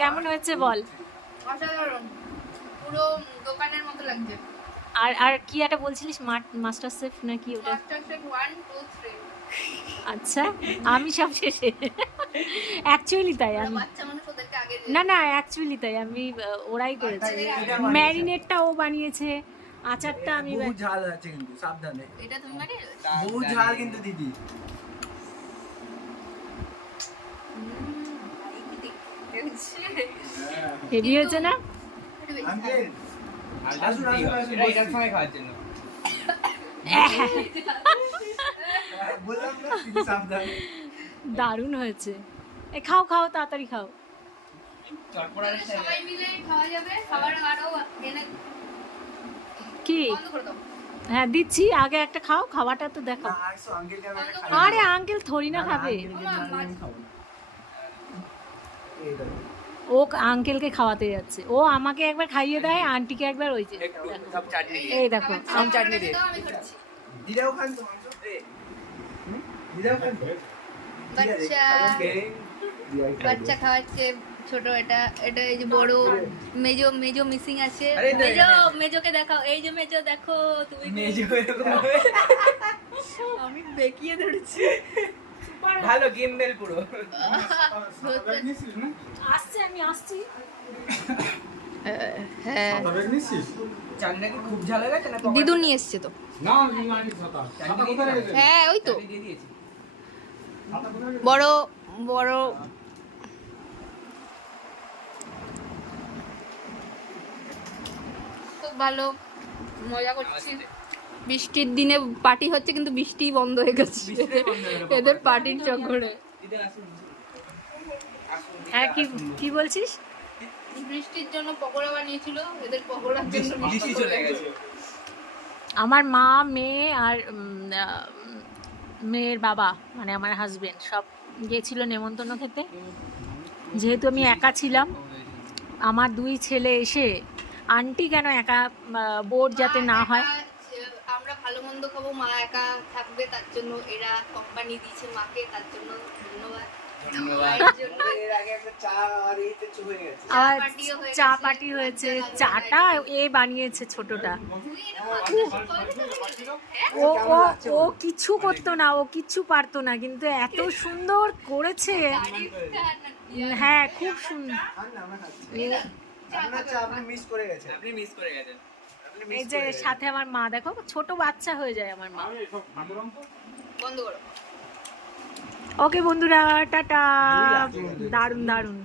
কেমন হয়েছে বল। অসাধারণ, পুরো দোকানের মতো লাগছে। আর আর কি একটা বলছিলিস, মাস্টার শেফ নাকি ওটা? Master chef 1 2 3। আচ্ছা, আমি সব শেষে। অ্যাকচুয়ালি তাই ওরা আমি, বাচ্চা মানুষ, ওদেরকে আগে না না অ্যাকচুয়ালি তাই আমি, ওরাই করেছে। ম্যারিনেটটা ও বানিয়েছে, আচারটা আমি বহু ঝাল আছে কিন্তু সাবধানে, এটা তুমি বানিয়েছো? বহু ঝাল কিন্তু দিদি। হেভি হয়েছে না? আঙ্কেল আসুন আসুন আসুন, এটার সময় খাওয়ার জন্য বললাম না দিদি সাবধানে। দারুণ হয়েছে। এ খাও খাও, তাড়াতাড়ি খাও। চটপড়ার সবাই মিলে খাওয়া যাবে, খাবার আরো এনে কি? বন্ধ করে দাও। হ্যাঁ দিচ্ছি, আগে একটা খাও, খাওয়াটা তো না দেখাও। আসো আঙ্কেলকে আমি একটা খাইয়ে আরে দেবো। আঙ্কেল থরি না খাবে, আঙ্কেলকে না নিয়ে আমি খাবো না। এই দেখো। ও আঙ্কেলকে খাওয়াতে যাচ্ছে। ও আমাকে একবার খাইয়ে দেয়, আন্টিকে একবার ওই যে একটু সব চাটনি দিয়ে। এই দেখো। আম চাটনি দিয়ে। দাও, আমি খাচ্ছি। দিদাও খান তো মাংস? দিদাও খান তো? বাচ্চা বাচ্চা খাওয়াচ্ছে ছোট, এটা এটা এই যে বড় মেজো মেজো মিসিং আছে। আরে না, মেজো না, না। মেজোকে দেখাও, এই যে মেজো দেখো তুমি। মেজো এরকম হবে। আমি বেকিয়ে ধরেছি। ভালো গেমবেল পুরো। আসছে, আমি আসছি। হ্যাঁ, চাটনিটা কি খুব ঝাল হয়ে গেছে না? দিদু নিয়ে এসছে তো। চাটনি দিয়ে দিলাম? হ্যাঁ ওই তো চাটনি দিয়ে দিয়েছি। বড় বড়। খুব ভালো মজা করছি। বৃষ্টির দিনে পার্টি হচ্ছে কিন্তু বৃষ্টি বন্ধ হয়ে গেছে বৃষ্টিটাই বন্ধ হয়ে গেল। এদের পার্টির চক্করে। দিদি আসুন, আসুন। হ্যাঁ কি কি বলছিস? বৃষ্টির জন্য পকোড়া বানিয়েছিল, এদের পকোড়ার জন্য বৃষ্টি চলে গেছে। আমার মা, মেয়ে আর মেয়ের বাবা মানে আমার হাজবেন্ড সব গিয়েছিল নেমন্তন্ন খেতে। যেহেতু আমি একা ছিলাম, আমার দুই ছেলে এসে আন্টি কেন একা, বোর যাতে না হয়। আমরা ভালো মন্দ খাবো, মা একা থাকবে, তার জন্য এরা কোম্পানি দিয়েছে মাকে, তার জন্য ধন্যবাদ। মায়ের জন্য এর আগে একটা চা আর এইতে চলে গেছে। আর পার্টিও হয়ে চা গেছে। পার্টি হয়েছে, চাটা এ বানিয়েছে ছোটটা। তুই এরকম ও ও ও কিছু করতো না, ও কিছু পারতো না, কিন্তু এত সুন্দর করেছে। হ্যাঁ খুব সুন্দর। খান না, আমরা খাচ্ছি। আপনার চা আপনি মিস করে গেছেন। আপনি মিস করে গেছেন। আপনি এই মিস যে করে গেছেন। সাথে আমার মা, দেখো ছোট বাচ্চা হয়ে যায় আমার মা। বন্ধ করো। ওকে বন্ধুরা, টাটা। দারুণ দারুণ।